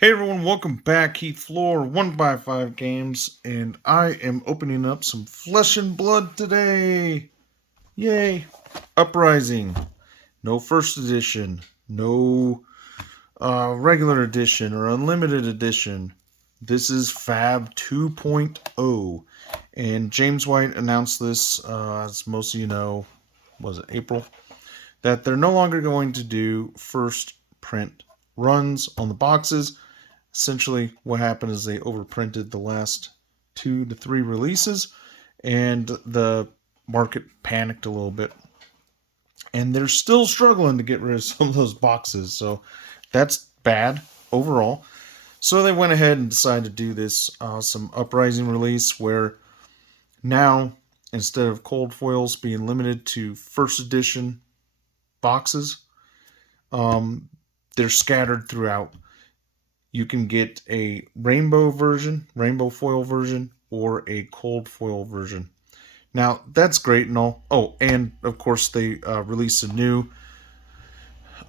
Hey everyone, welcome back. Heath Floor, 1x5 games, and I am opening up some Flesh and Blood today. Yay! Uprising. No first edition, no regular edition or unlimited edition. This is Fab 2.0. And James White announced this, as most of you know, was it April? That they're no longer going to do first print runs on the boxes. Essentially, what happened is they overprinted the last 2 to 3 releases, and the market panicked a little bit. And they're still struggling to get rid of some of those boxes, so that's bad overall. So they went ahead and decided to do this some Uprising release where now, instead of cold foils being limited to first edition boxes, they're scattered throughout. You can get a rainbow version, rainbow foil version, or a cold foil version. Now, that's great and all. Oh, and of course, they released a new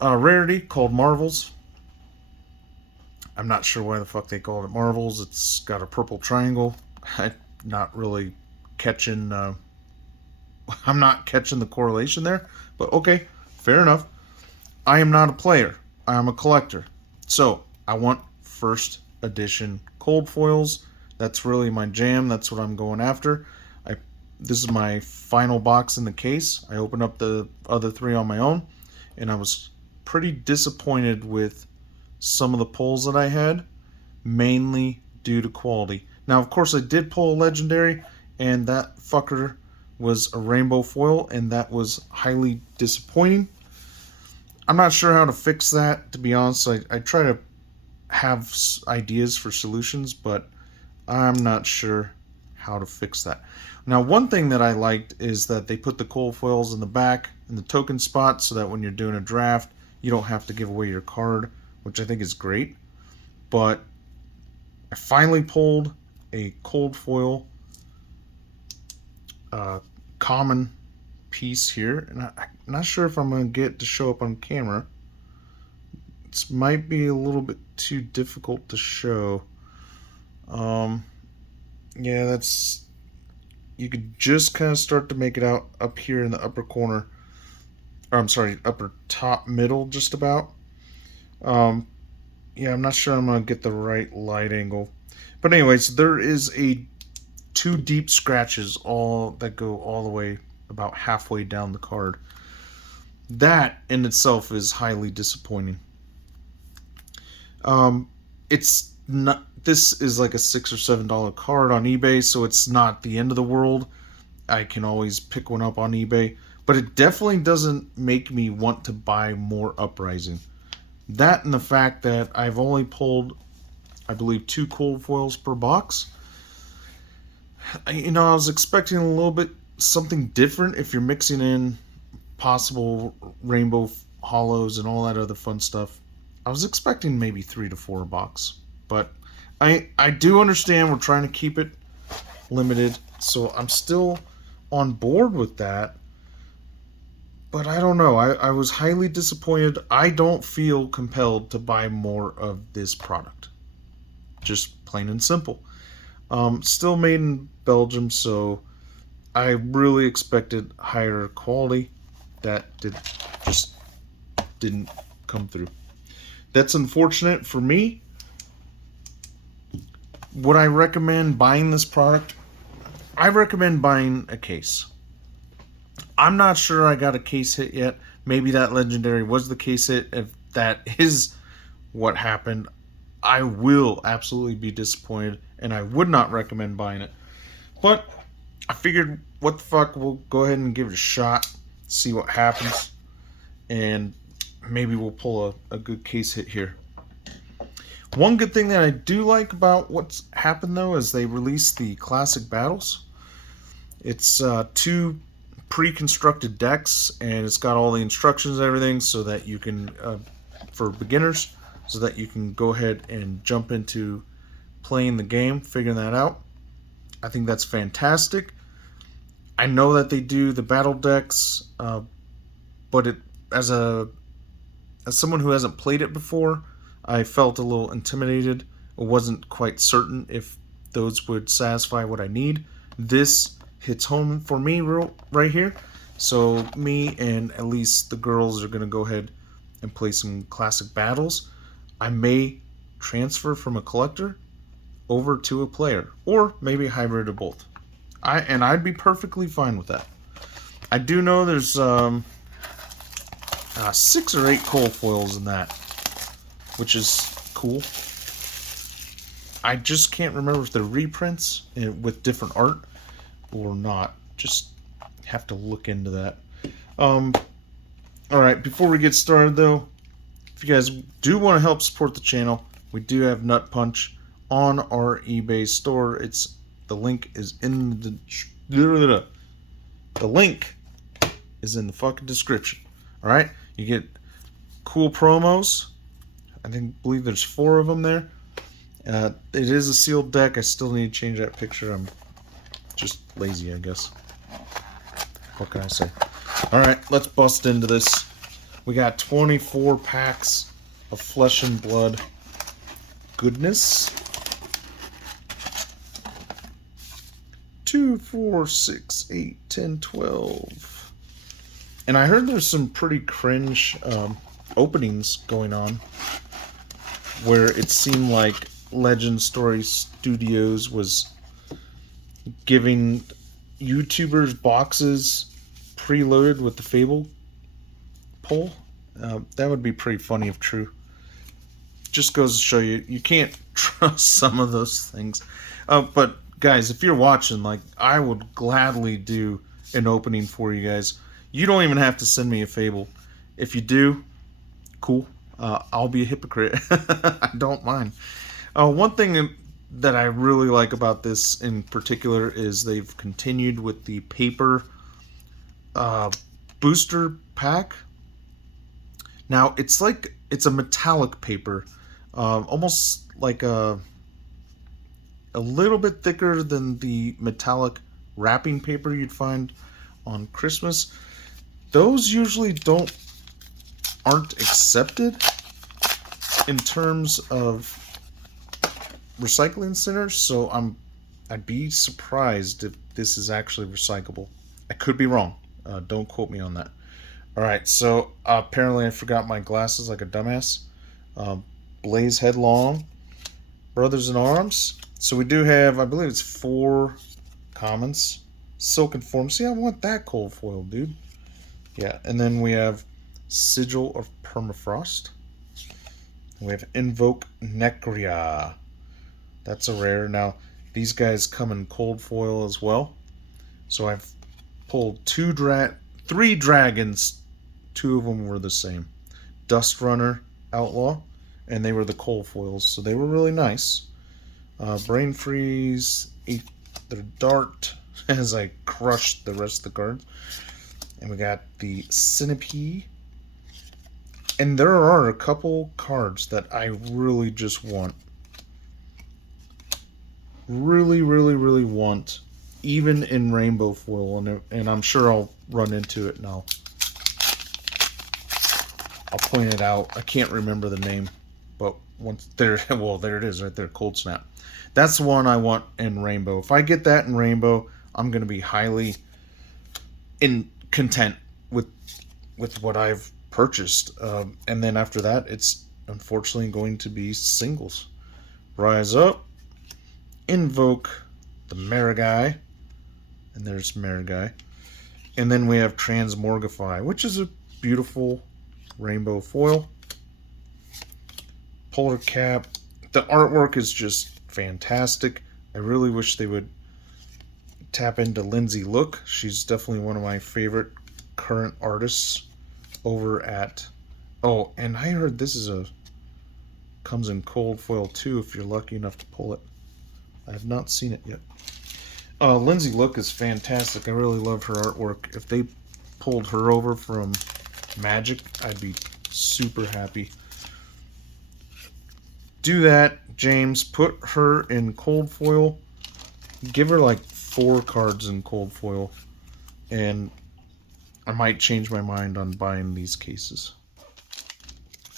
rarity called Marvels. I'm not sure why the fuck they called it Marvels. It's got a purple triangle. I'm not really catching. I'm not catching the correlation there, but okay, fair enough. I am not a player. I am a collector. So I want first edition cold foils. That's really my jam. That's what I'm going after. This is my final box in the case. I opened up the other 3 on my own, and I was pretty disappointed with some of the pulls that I had, mainly due to quality. Now, of course, I did pull a legendary, and that fucker was a rainbow foil, and that was highly disappointing. I'm not sure how to fix that, to be honest. I try to have ideas for solutions, but I'm not sure how to fix that. Now, one thing that I liked is that they put the cold foils in the back in the token spot so that when you're doing a draft, you don't have to give away your card, which I think is great. But I finally pulled a cold foil common piece here, and I'm not sure if I'm going to get it to show up on camera. It might be a little bit too difficult to show. Yeah, that's... You could just kind of start to make it out up here in the upper corner. Or, I'm sorry, upper top middle, just about. Yeah, I'm not sure I'm going to get the right light angle. But anyways, there is 2 deep scratches all that go all the way about halfway down the card. That in itself is highly disappointing. It's not. This is like a $6 or $7 card on eBay, so it's not the end of the world. I can always pick one up on eBay, but it definitely doesn't make me want to buy more Uprising. That and the fact that I've only pulled, I believe, 2 cold foils per box. I was expecting a little bit something different if you're mixing in possible rainbow hollows and all that other fun stuff. I was expecting maybe 3 to 4 a box, but I do understand we're trying to keep it limited, so I'm still on board with that. But I don't know. I was highly disappointed. I don't feel compelled to buy more of this product. Just plain and simple. Still made in Belgium, so I really expected higher quality. That just didn't come through. That's unfortunate for me. Would I recommend buying this product? I recommend buying a case. I'm not sure I got a case hit yet. Maybe that legendary was the case hit. If that is what happened, I will absolutely be disappointed, and I would not recommend buying it. But I figured, what the fuck, we'll go ahead and give it a shot, see what happens, and maybe we'll pull a good case hit here. One good thing that I do like about what's happened, though, is they released the classic battles. It's 2 pre-constructed decks, and it's got all the instructions and everything so that you can, for beginners, so that you can go ahead and jump into playing the game, figuring that out. I think that's fantastic. I know that they do the battle decks, but as someone who hasn't played it before, I felt a little intimidated. I wasn't quite certain if those would satisfy what I need. This hits home for me right here. So me and at least the girls are going to go ahead and play some classic battles. I may transfer from a collector over to a player, or maybe a hybrid of both. I'd be perfectly fine with that. I do know there's 6 or 8 cold foils in that, which is cool. I just can't remember if they're reprints with different art or not. Just have to look into that. Alright, before we get started though, if you guys do want to help support the channel, we do have Nut Punch on our eBay store. The link is in the link is in the fucking description. Alright? You get cool promos. I believe there's 4 of them there. It is a sealed deck. I still need to change that picture. I'm just lazy, I guess. What can I say? Alright, let's bust into this. We got 24 packs of Flesh and Blood goodness. 2, 4, 6, 8, 10, 12. And I heard there's some pretty cringe openings going on where it seemed like Legend Story Studios was giving YouTubers boxes preloaded with the Fable pull. That would be pretty funny if true. Just goes to show you, you can't trust some of those things. But guys, if you're watching, like, I would gladly do an opening for you guys. You don't even have to send me a Fable. If you do, cool. I'll be a hypocrite. I don't mind. One thing that I really like about this in particular is they've continued with the paper booster pack. Now, it's a metallic paper. Almost like a little bit thicker than the metallic wrapping paper you'd find on Christmas. Those usually aren't accepted in terms of recycling centers, so I'd be surprised if this is actually recyclable. I could be wrong. Don't quote me on that. Alright, so apparently I forgot my glasses like a dumbass. Blaze Headlong, Brothers in Arms. So we do have, I believe it's 4 commons. Silken Form. See, I want that cold foil, dude. Yeah, and then we have Sigil of Permafrost. We have Invoke Necria. That's a rare. Now, these guys come in cold foil as well. So I've pulled 3 dragons. 2 of them were the same. Dust Runner, Outlaw, and they were the cold foils, so they were really nice. Brain Freeze, Aether Dart, as I crushed the rest of the cards. And we got the Centipede. And there are a couple cards that I really just want. Really, really, really want. Even in rainbow foil. And I'm sure I'll run into it and I'll point it out. I can't remember the name. But once there, well, there it is right there. Cold Snap. That's the one I want in rainbow. If I get that in rainbow, I'm going to be highly content with what I've purchased. And then after that, it's unfortunately going to be singles. Rise Up, Invoke the Marigai, and there's Marigai. And then we have Transmorgify, which is a beautiful rainbow foil. Polar Cap. The artwork is just fantastic. I really wish they would tap into Lindsay Look. She's definitely one of my favorite current artists over at... Oh, and I heard this comes in cold foil too if you're lucky enough to pull it. I have not seen it yet. Lindsay Look is fantastic. I really love her artwork. If they pulled her over from Magic, I'd be super happy. Do that, James. Put her in cold foil. Give her like 4 cards in cold foil. And I might change my mind on buying these cases.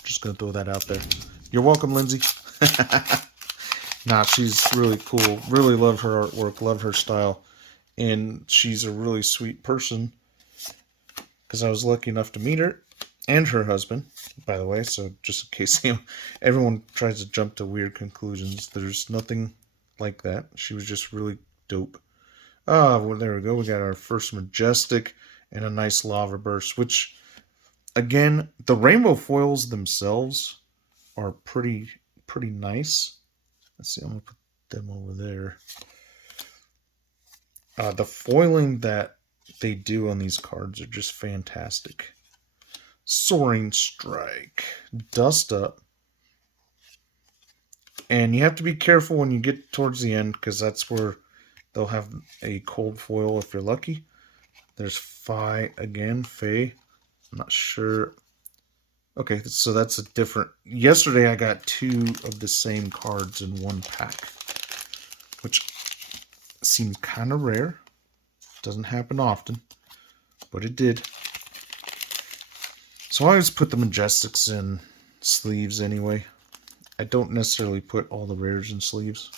Just going to throw that out there. You're welcome, Lindsay. Nah, she's really cool. Really love her artwork, love her style. And she's a really sweet person because I was lucky enough to meet her and her husband, by the way. So just in case everyone tries to jump to weird conclusions, there's nothing like that. She was just really dope. Ah, well, there we go. We got our first Majestic and a nice Lava Burst, which, again, the rainbow foils themselves are pretty nice. Let's see, I'm going to put them over there. The foiling that they do on these cards are just fantastic. Soaring Strike, Dust Up, and you have to be careful when you get towards the end because that's where they'll have a cold foil if you're lucky. There's Faye again, Faye. I'm not sure. Okay, so that's a different. Yesterday I got 2 of the same cards in one pack, which seemed kind of rare. Doesn't happen often, but it did. So I always put the Majestics in sleeves anyway. I don't necessarily put all the rares in sleeves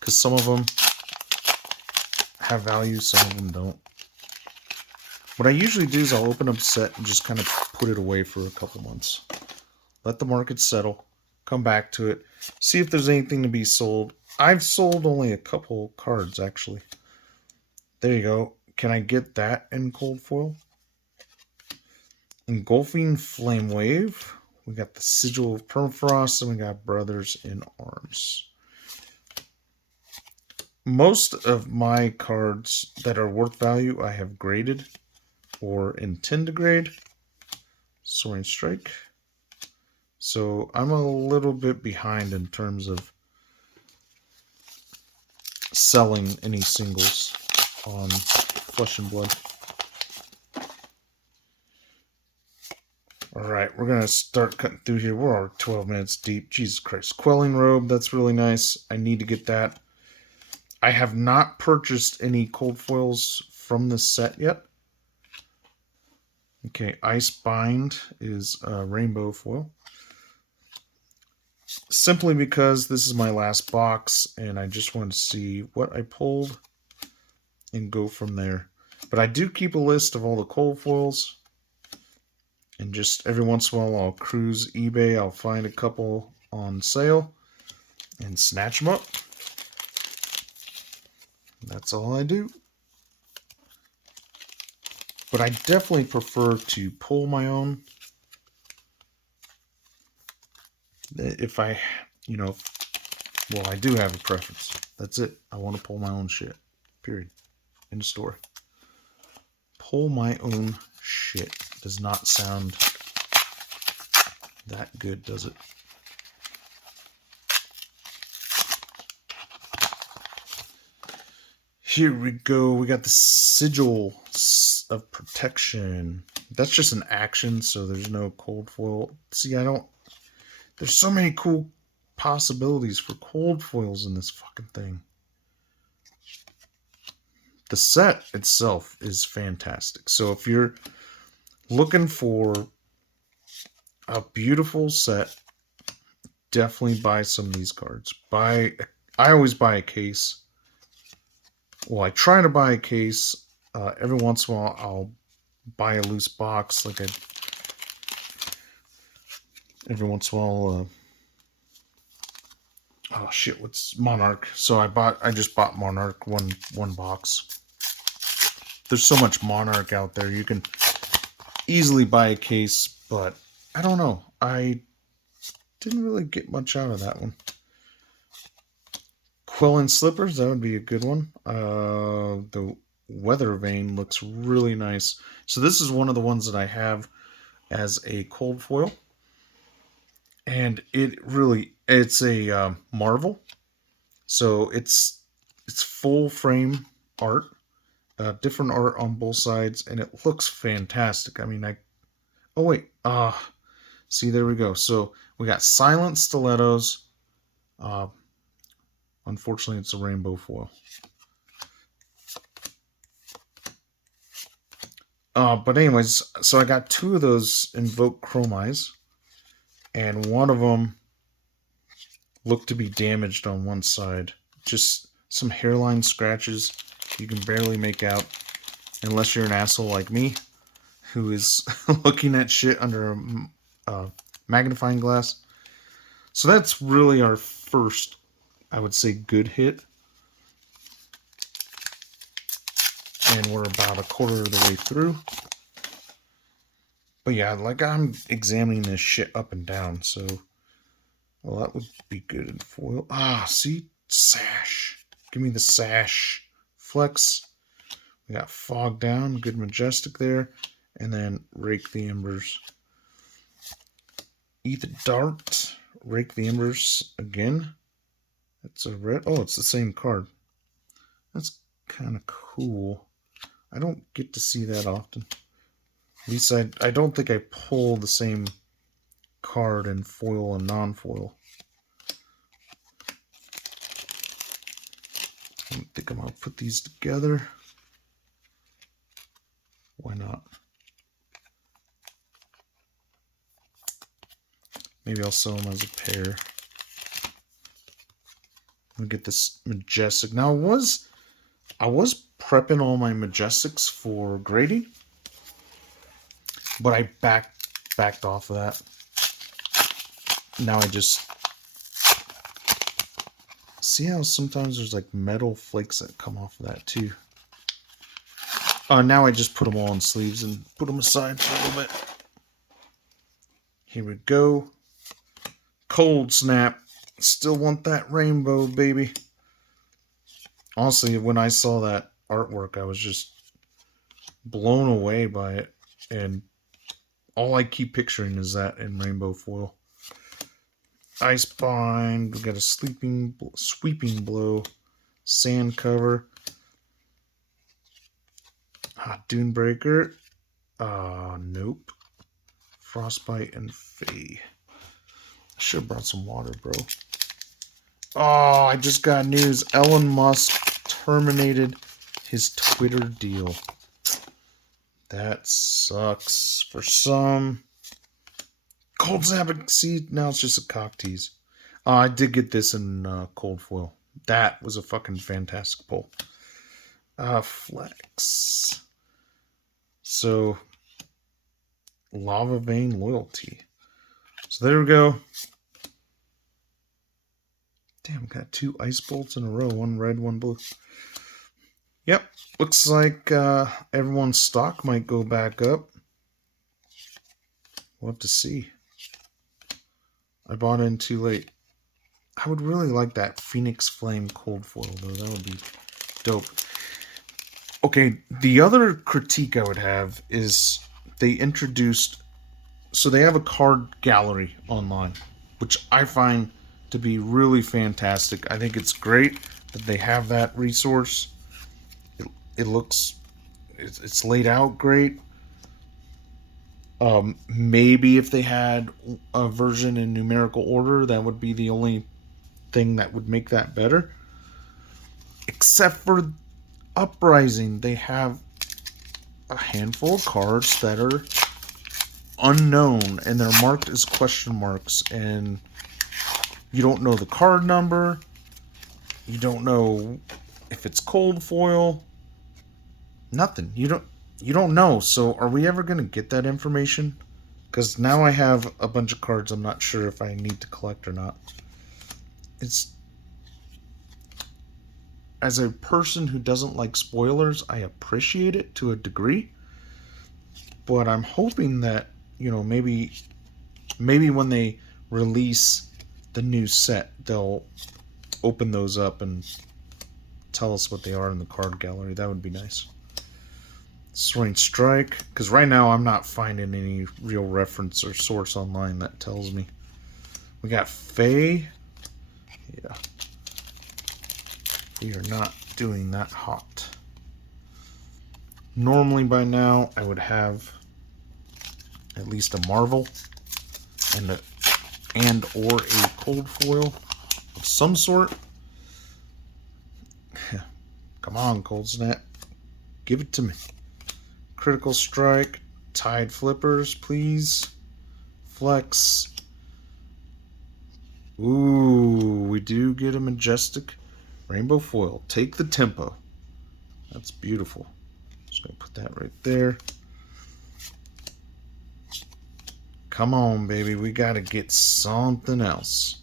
because some of them have value, some of them don't. What I usually do is I'll open up a set and just kind of put it away for a couple months. Let the market settle, come back to it, see if there's anything to be sold. I've sold only a couple cards, actually. There you go. Can I get that in cold foil? Engulfing Flame Wave. We got the Sigil of Permafrost, and we got Brothers in Arms. Most of my cards that are worth value I have graded or intend to grade. Soaring Strike. So I'm a little bit behind in terms of selling any singles on Flesh and Blood. Alright, we're going to start cutting through here. We're already 12 minutes deep. Jesus Christ. Quelling Robe, that's really nice. I need to get that. I have not purchased any cold foils from this set yet. Okay, Ice Bind is a rainbow foil. Simply because this is my last box and I just want to see what I pulled and go from there. But I do keep a list of all the cold foils. And just every once in a while I'll cruise eBay. I'll find a couple on sale and snatch them up. That's all I do. But I definitely prefer to pull my own. If I, well, I do have a preference. That's it. I want to pull my own shit. Period. End of story. Pull my own shit does not sound that good, does it? Here we go. We got the Sigil of Protection. That's just an action, so there's no cold foil. See, there's so many cool possibilities for cold foils in this fucking thing. The set itself is fantastic. So if you're looking for a beautiful set, definitely buy some of these cards. I always buy a case. Well, I try to buy a case. Every once in a while, I'll buy a loose box. Every once in a while. Oh shit! What's Monarch? So I just bought Monarch one box. There's so much Monarch out there. You can easily buy a case, but I don't know. I didn't really get much out of that one. Quill and Slippers, that would be a good one. The Weather Vane looks really nice. So this is one of the ones that I have as a cold foil. And it's a Marvel. So it's full frame art. Different art on both sides. And it looks fantastic. I mean, oh wait. See, there we go. So we got Silent Stilettos. Unfortunately, it's a rainbow foil. But anyways, so I got 2 of those Invoke Chrome Eyes. and one of them looked to be damaged on one side. Just some hairline scratches you can barely make out, unless you're an asshole like me, who is looking at shit under a magnifying glass. So that's really our first, I would say, good hit. And we're about a quarter of the way through. But yeah, like I'm examining this shit up and down, so well, that would be good in foil. Ah, see? Sash. Give me the sash. Flex. We got fog down, good majestic there. And then rake the embers. Eat the dart. Rake the embers again. It's a red. Oh, it's the same card. That's kind of cool. I don't get to see that often. At least I don't think I pull the same card in foil and non-foil. I think I'm going to put these together. Why not? Maybe I'll sell them as a pair. Let me get this majestic. Now I was prepping all my majestics for grading, but I backed off of that. Now I just see how sometimes there's like metal flakes that come off of that too. Now I just put them all in sleeves and put them aside for a little bit. Here we go. Cold snap. Still want that rainbow, baby. Honestly, when I saw that artwork, I was just blown away by it. And all I keep picturing is that in rainbow foil. Ice bind. We got a sweeping blow. Sand cover. Dune breaker. Nope. Frostbite and Fae. I should have brought some water, bro. Oh, I just got news. Elon Musk terminated his Twitter deal. That sucks for some. Cold snap. See, now it's just a cock tease. I did get this in cold foil. That was a fucking fantastic pull. Flex. So, Lava Vein Loyalty. So there we go. Damn, got 2 ice bolts in a row. One red, one blue. Yep. Looks like everyone's stock might go back up. We'll have to see. I bought in too late. I would really like that Phoenix Flame cold foil, though. That would be dope. Okay, the other critique I would have is they introduced... So they have a card gallery online, which I find to be really fantastic. I think it's great that they have that resource. It looks... It's laid out great. Maybe if they had a version in numerical order, that would be the only thing that would make that better. Except for Uprising, they have a handful of cards that are unknown and they're marked as question marks, and you don't know the card number, you don't know if it's cold foil, nothing. You don't know. So are we ever going to get that information? Because now I have a bunch of cards I'm not sure if I need to collect or not. It's... As a person who doesn't like spoilers, I appreciate it to a degree. But I'm hoping that, you know, maybe when they release the new set, they'll open those up and tell us what they are in the card gallery. That would be nice. Soaring Strike, because right now I'm not finding any real reference or source online that tells me. We got Fae. Yeah. We are not doing that hot. Normally by now I would have at least a Marvel and or a cold foil of some sort. Come on, Cold Snap. Give it to me. Critical Strike. Tide Flippers, please. Flex. Ooh, we do get a majestic rainbow foil. Take the tempo. That's beautiful. Just gonna put that right there. Come on, baby. We gotta get something else.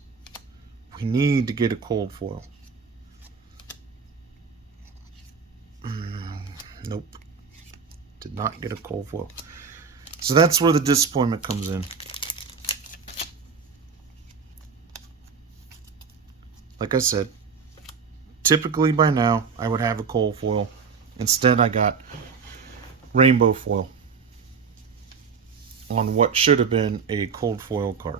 We need to get a cold foil. Nope. Did not get a cold foil. So that's where the disappointment comes in. Like I said, typically by now I would have a cold foil. Instead, I got rainbow foil on what should have been a cold foil card.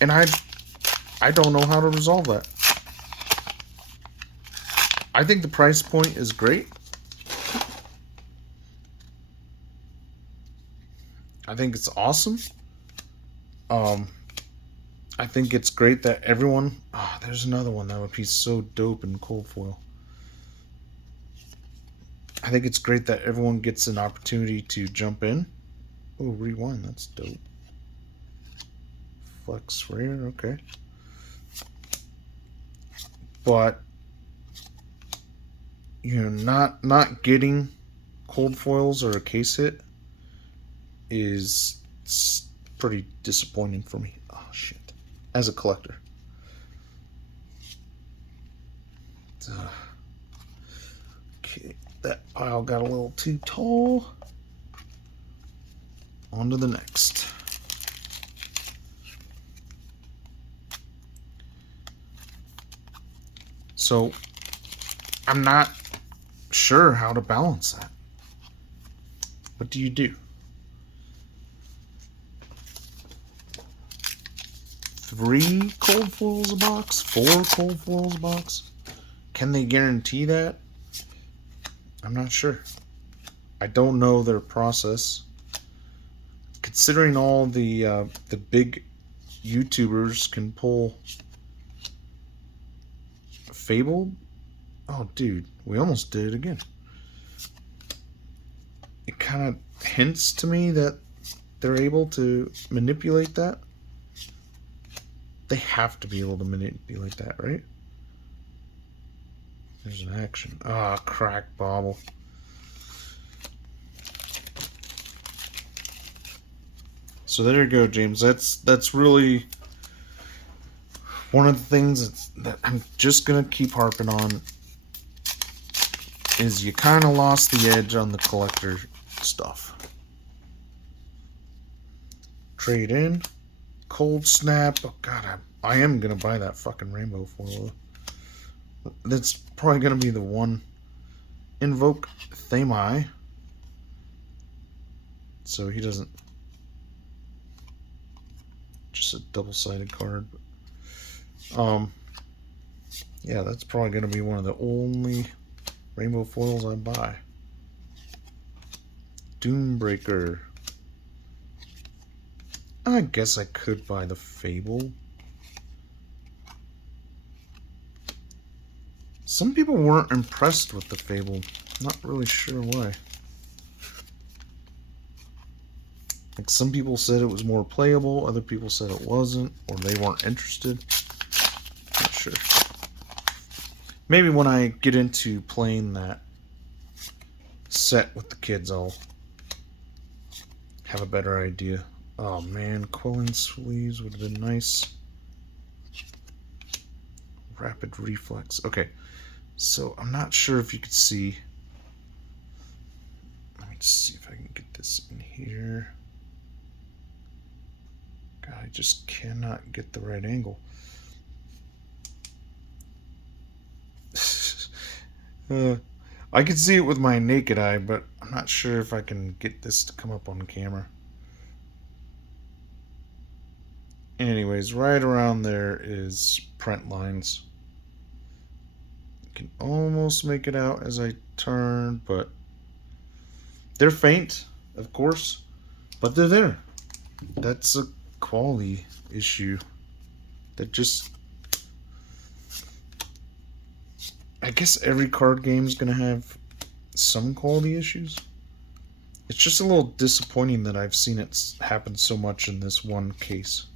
And I don't know how to resolve that. I think the price point is great. I think it's awesome. I think it's great that everyone... there's another one that would be so dope in cold foil. I think it's great that everyone gets an opportunity to jump in. Oh, rewind. That's dope. Flex rare. Okay. But, not getting cold foils or a case hit is pretty disappointing for me. Oh, shit. As a collector. Okay, that pile got a little too tall. On to the next. So, I'm not sure how to balance that. What do you do? 3 cold foils a box? 4 cold foils a box? Can they guarantee that? I'm not sure. I don't know their process. Considering all the big YouTubers can pull Fable. Oh, dude, we almost did it again. It kind of hints to me that they're able to manipulate that. They have to be able to manipulate that, right? There's an action. Crack bobble. So there you go, James. That's really one of the things that I'm just gonna keep harping on. Is you kind of lost the edge on the collector stuff. Trade in. Cold snap. Oh god, I am gonna buy that fucking rainbow foil. That's probably gonna be the one. Invoke Thamai. So he doesn't. Just a double-sided card. Yeah, that's probably gonna be one of the only rainbow foils I buy. Doombreaker. I guess I could buy the Fable. Some people weren't impressed with the Fable. Not really sure why. Like, some people said it was more playable, other people said it wasn't, or they weren't interested. Not sure. Maybe when I get into playing that set with the kids, I'll have a better idea. Oh man, quelling sleeves would have been nice. Rapid reflex. Okay, so I'm not sure if you could see. Let me just see if I can get this in here. God, I just cannot get the right angle. I can see it with my naked eye, but I'm not sure if I can get this to come up on camera. Anyways, right around there is print lines. You can almost make it out as I turn, but they're faint, of course, but they're there. That's a quality issue that just... I guess every card game is going to have some quality issues. It's just a little disappointing that I've seen it happen so much in this one case.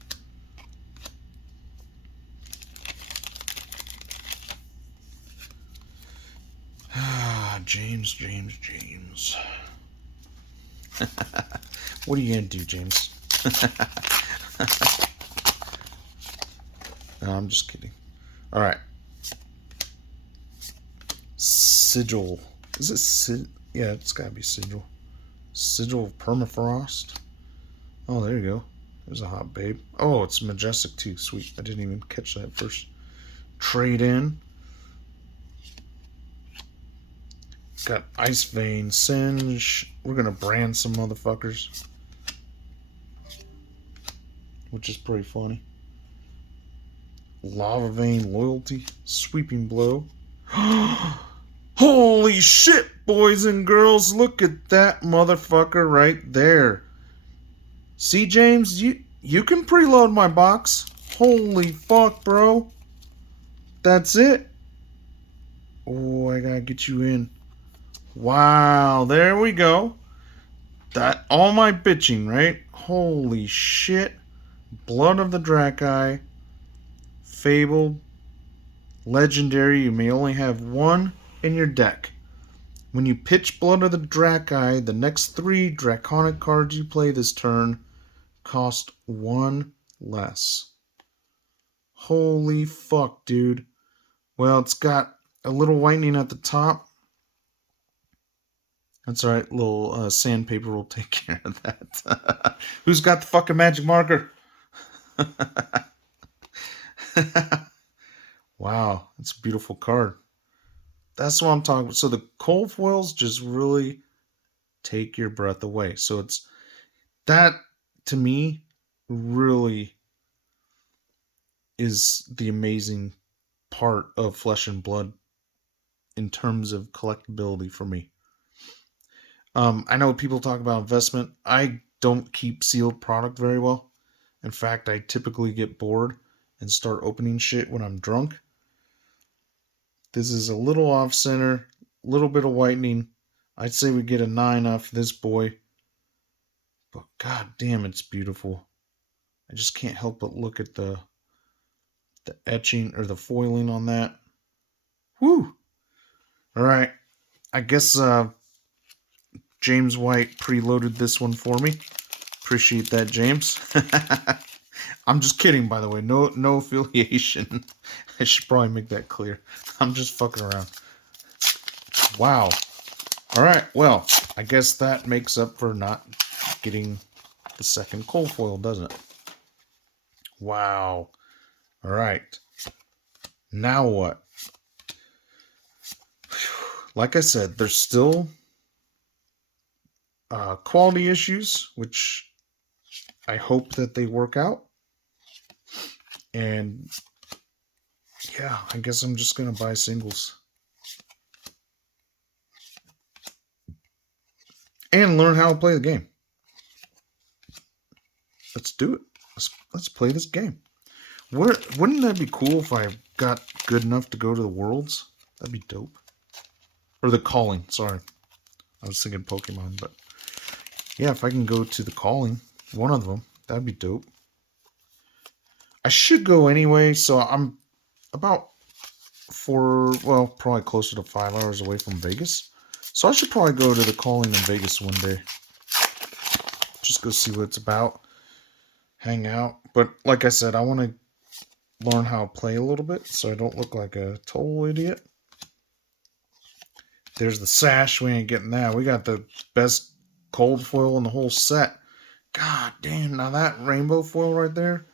James. What are you gonna do, James? No, I'm just kidding. Alright. Sigil. Is it Sigil? Yeah, it's gotta be Sigil. Sigil of Permafrost. Oh, there you go. There's a hot babe. Oh, it's majestic too. Sweet. I didn't even catch that first. Trade in. Got Ice Vein, Singe. We're gonna brand some motherfuckers, which is pretty funny. Lava Vein, Loyalty, Sweeping Blow. Holy shit, boys and girls! Look at that motherfucker right there. See, James, you can preload my box. Holy fuck, bro. That's it. Oh, I gotta get you in. Wow, there we go. That all my bitching, right? Holy shit. Blood of the Drakai. Fabled. Legendary. You may only have one in your deck. When you pitch Blood of the Drakai, the next 3 Draconic cards you play this turn cost 1 less. Holy fuck, dude. Well, it's got a little whitening at the top. That's alright, little sandpaper will take care of that. Who's got the fucking magic marker? Wow, it's a beautiful card. That's what I'm talking about. So the cold foils just really take your breath away. So it's that, to me, really is the amazing part of Flesh and Blood in terms of collectability for me. I know people talk about investment. I don't keep sealed product very well. In fact, I typically get bored and start opening shit when I'm drunk. This is a little off center, a little bit of whitening. I'd say we get a 9 off this boy. But god damn, it's beautiful. I just can't help but look at the etching or the foiling on that. Woo! Alright. I guess James White preloaded this one for me. Appreciate that, James. I'm just kidding, by the way. No affiliation. I should probably make that clear. I'm just fucking around. Wow. Alright, well, I guess that makes up for not getting the second cold foil, doesn't it? Wow. Alright. Now what? Like I said, there's still quality issues, which I hope that they work out. And yeah, I guess I'm just going to buy singles. And learn how to play the game. Let's do it. Let's play this game. Wouldn't that be cool if I got good enough to go to the Worlds? That'd be dope. Or the Calling, sorry. I was thinking Pokemon, but yeah, if I can go to the Calling, one of them, that'd be dope. I should go anyway, so I'm about probably closer to 5 hours away from Vegas. So I should probably go to the Calling in Vegas one day. Just go see what it's about. Hang out. But like I said, I want to learn how to play a little bit so I don't look like a total idiot. There's the sash. We ain't getting that. We got the best cold foil in the whole set. God damn. Now that rainbow foil right there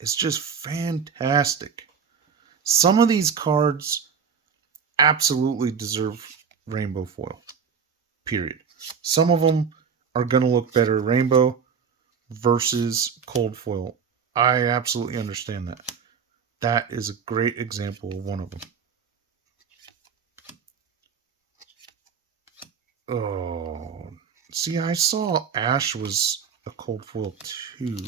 is just fantastic. Some of these cards absolutely deserve rainbow foil. Period. Some of them are going to look better rainbow versus cold foil. I absolutely understand that. That is a great example of one of them. Oh, see, I saw Ash was a cold foil too.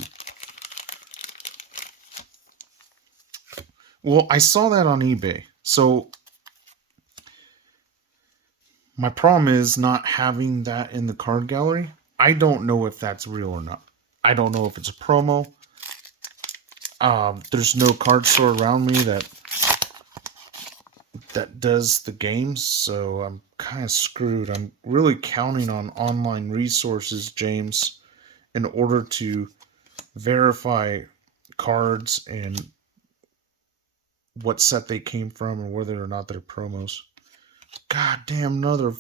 Well, I saw that on eBay. So my problem is not having that in the card gallery. I don't know if that's real or not. I don't know if it's a promo. There's no card store around me that that does the games, so I'm kind of screwed. I'm really counting on online resources, James, in order to verify cards and what set they came from and whether or not they're promos. God damn, another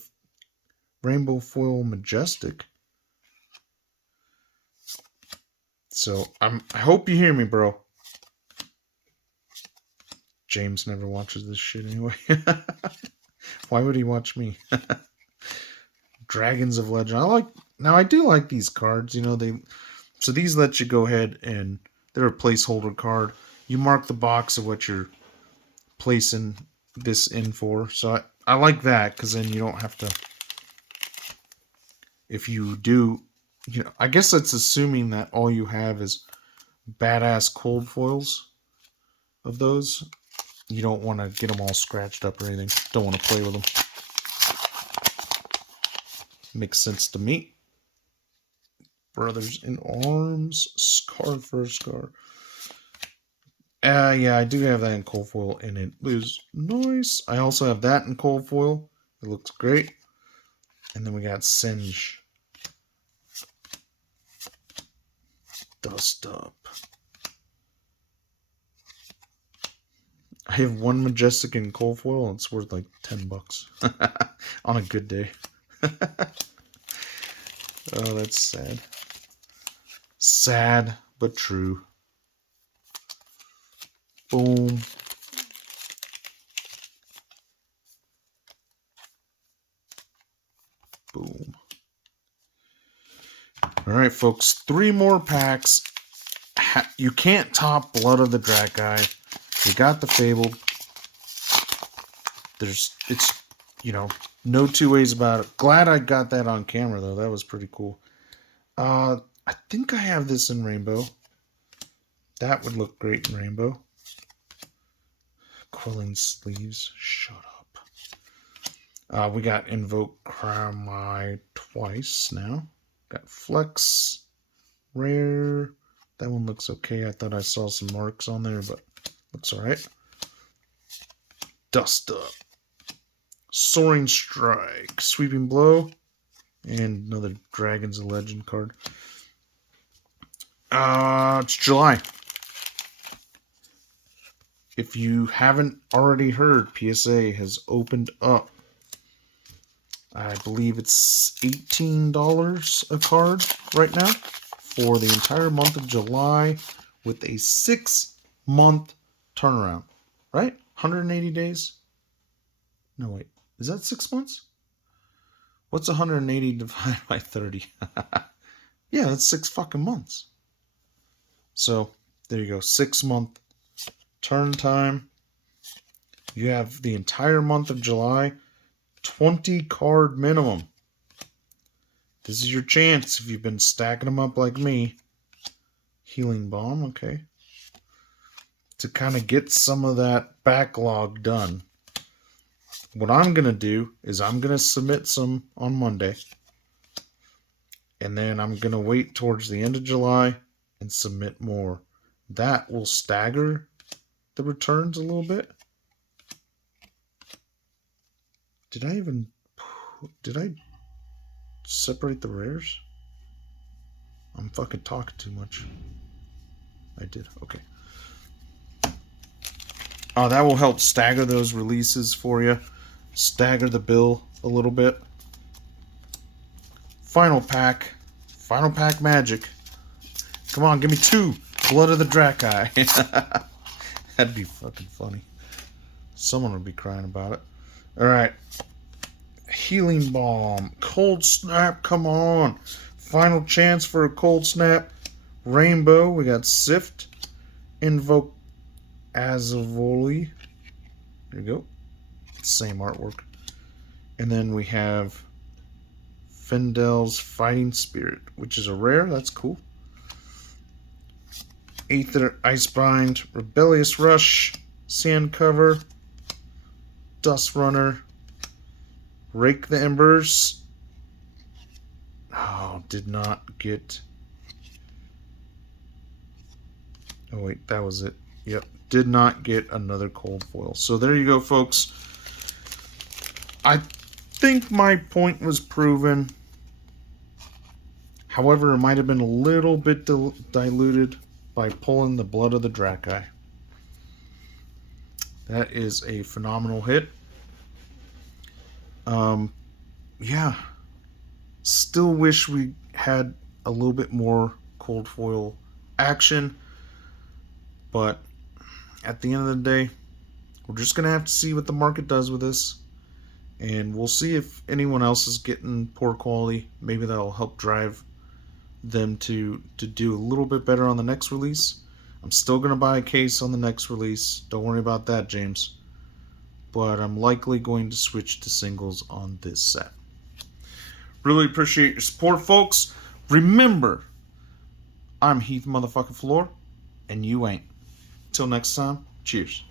Rainbow Foil Majestic. So I hope you hear me, bro. James never watches this shit anyway. Why would he watch me? Dragons of Legend. I do like these cards. So these let you go ahead and they're a placeholder card. You mark the box of what you're placing this in for. So I like that because then you don't have to. If you do, I guess that's assuming that all you have is badass cold foils of those. You don't want to get them all scratched up or anything. Don't want to play with them. Makes sense to me. Brothers in Arms, Scar for Scar. Yeah, I do have that in cold foil, and it is nice. I also have that in cold foil. It looks great. And then we got Singe. Dust Up. I have one Majestic in cold foil, and it's worth like $10 on a good day. Oh, that's sad. Sad, but true. Boom. Boom. All right, folks. 3 more packs. You can't top Blood of the Drakai. You got the Fabled. It's no two ways about it. Glad I got that on camera though. That was pretty cool. I think I have this in rainbow. That would look great in rainbow. Quelling sleeves. Shut up. We got Invoke Cramai twice now. Got Flex. Rare. That one looks okay. I thought I saw some marks on there, but looks alright. Dust Up. Soaring Strike. Sweeping Blow. And another Dragons of Legend card. It's July. If you haven't already heard, PSA has opened up. I believe it's $18 a card right now for the entire month of July with a 6-month turnaround. Right? 180 days? No, wait. Is that 6 months? What's 180 divided by 30? Yeah, that's 6 fucking months. So, there you go. 6-month turn time. You have the entire month of July. 20 card minimum. This is your chance if you've been stacking them up like me. Healing Bomb, okay. To kind of get some of that backlog done. What I'm going to do is I'm going to submit some on Monday. And then I'm going to wait towards the end of July and submit more. That will stagger the returns a little bit. Did I separate the rares? I'm fucking talking too much. I did. Okay. That will help stagger those releases for you. Stagger the bill a little bit. Final pack. Final pack magic. Come on, give me 2. Blood of the Drakai. That'd be fucking funny. Someone would be crying about it. Alright. Healing Bomb. Cold Snap, come on. Final chance for a Cold Snap. Rainbow, we got Sift. Invoke Azavoli. There you go. Same artwork. And then we have Fendel's Fighting Spirit, which is a rare. That's cool. Aether Icebind, Rebellious Rush, Sand Cover, Dust Runner, Rake the Embers. Oh, did not get... Oh wait, that was it. Yep, did not get another cold foil. So there you go, folks. I think my point was proven. However, it might have been a little bit diluted by pulling the blood of the Drakai. That is a phenomenal hit. Yeah. Still wish we had a little bit more cold foil action, but at the end of the day, we're just going to have to see what the market does with this, and we'll see if anyone else is getting poor quality. Maybe that'll help drive them to do a little bit better on the next release. I'm still going to buy a case on the next release. Don't worry about that, James. But I'm likely going to switch to singles on this set. Really appreciate your support, folks. Remember, I'm Heath Motherfucking Floor, and you ain't. Till next time, cheers.